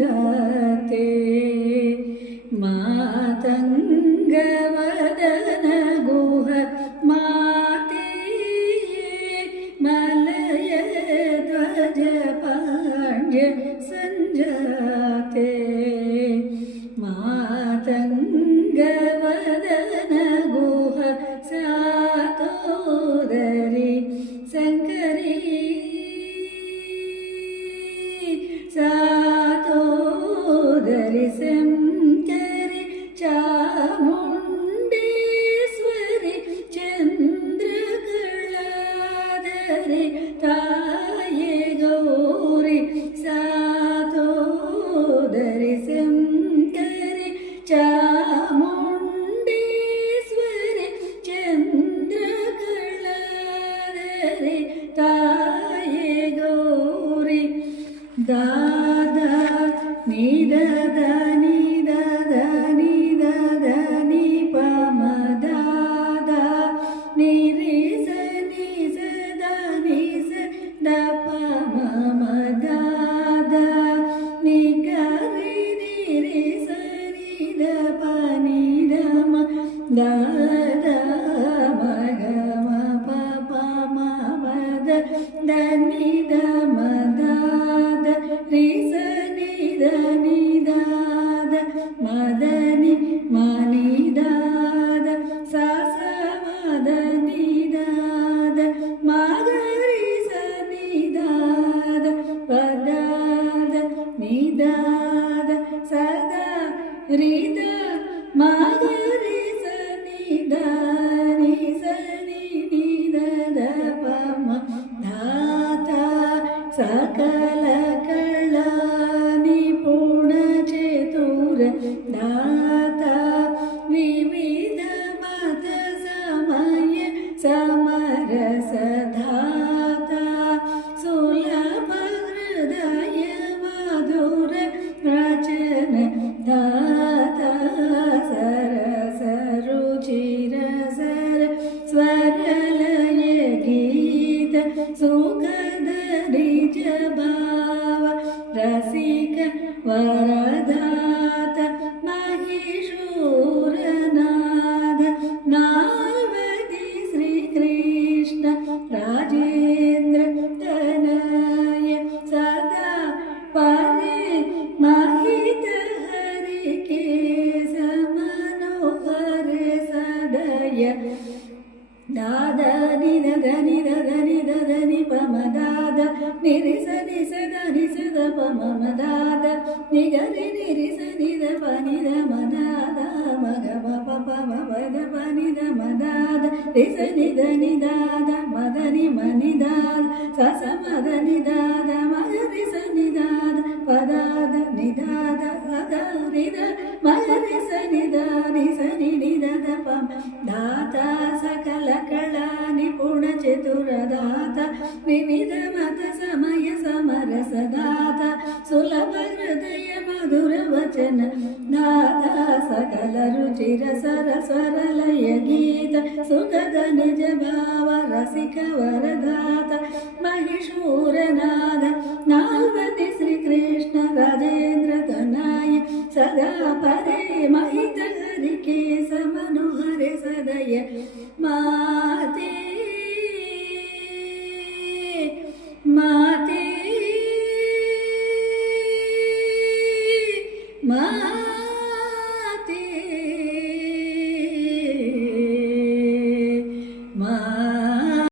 ಸಂಜಾತೆ ಮಾತಂಗವದನ ಗುಹ ಮಾತೆ ಮಲಯ ಧ್ವಜ ಪಾಂಡ್ಯ ಸಂಜಾತೆ ಮಾತಂಗವದನ ಗುಹ ಸಾತೋದರಿ ಶಂಕರಿ ಸಾತೋದರಿ ಶಂಕರಿ ಚಾಮುಂಡೇಶ್ವರಿ ಚಂದ್ರಕಳಾಧರಿ ತಾಯೇ ಗೌರಿ ಸಾತೋದರಿ ಶಂಕರಿ ಚಾಮುಂಡೇಶ್ವರಿ ಚಂದ್ರಕಳಾಧರಿ ತಾಯೇ ಗೌರಿ ದಾದ ನಿದದ ನಿದದ ನಿದದ ನಿ ಪಮ ದಾದ ನಿರಿಸ ನಿಸದ ನಿಸ ದ ಪಮ ದಾದ ನಿ ಗರಿ ನಿರಿಸ ನಿದ ಪ ನಿದ ಮ ದಾದ ಮಗ ಮ ಪ ಪ ಮ ಮದ ದ ನಿದ ಮ ದಾದ ರಿಸ ನಿದ ನಿದಾದ ಮದನಿ ಮನಿದಾದ ಸಾಸ ಮದ ನಿದಾದ ಮಗರಿಸ ನಿದಾದ ಪದಾದ ನಿದಾದ ಸದಾ ರಿದ ಮಗರಿಸ ನಿದ ನಿಸ ನಿದದ ಪಮ ಧಾತ ಸಕಲ ಕಳ ನಿಪುಣ ಚತುರ ದಾತ ವಿವಿಧ ಮತ ಸಮಯ ಸಮರಸ ಧಾತ ಸುಲಭ ಹೃದಯ ಮಧುರ ರಚನ ಧಾತ ಸರಸ ರುಚಿರ ಸರ ಸ್ವರಲಯ ಗೀತ ಸುಖದ ನಿಜ ಭಾವ ರಸಿಕ ವರದಾತ ಮಹಿಷೂರನಾದ ನಾಲ್ವದಿ ಶ್ರೀಕೃಷ್ಣ ರಾಜೇಂದ್ರ ತನಯ ಸದಾ ಪರಿ ಮಹಿತ ಹರಿ ಕೇಶ ಮನೋಹರ ಸದಯ ದಾದ ನಿದ ನಿದ ನಿದ ನಿ ಪಮ ದಾದ ನಿರಿಸ ನಿಸದ ನಿಸದ ಪಮ ದಾದ ನಿಗರಿ ನಿರಿಸ ನಿದ ಪನಿದ ಮದಾದ ಮಗ ಪಪ ಪಮ ಪದ ಪನಿದ ಮದಾದ ರಿಸ ನಿದ ನಿದಾದ ಮದನಿ ಮನಿದಾದ ಸಸ ಮದ ನಿದಾದ ಮಗ ರಿಸ ನಿದಾದ ಪದಾದ ನಿದಾದ ಅದ ನಿದ ಮಗ ರಿಸ ನಿದ ನಿಸ ನಿದದ ಪಮ ದಾತ ಸಕಲ ಕಳ ನಿಪುಣ ಚತುರ ದಾತ ವಿವಿಧ ಮತ ಸಮಯ ಸಮರಸ ದಾತ ಸುಲಭ ಹೃದಯ ಮಧುರ ವಚನ ದಾತ ಸಕಲ ರುಚಿರ ಸರ ಸ್ವರಲಯ ಗೀತ ಸುಖದ ನಿಜ ಭಾವ ರಸಿಕ ವರದಾತ ಮಹಿಷೂರನಾದ ನಾಲ್ವದಿ ಶ್ರೀಕೃಷ್ಣ ರಾಜೇಂದ್ರ ತನಾಯ ಸದಾ ಪರೇ ಮಹಿತ ಹರಿ ಕೇಶ ಮನೋಹರ ಸದಯ ಮಾತೆ ಮಾತೆ ಮಾ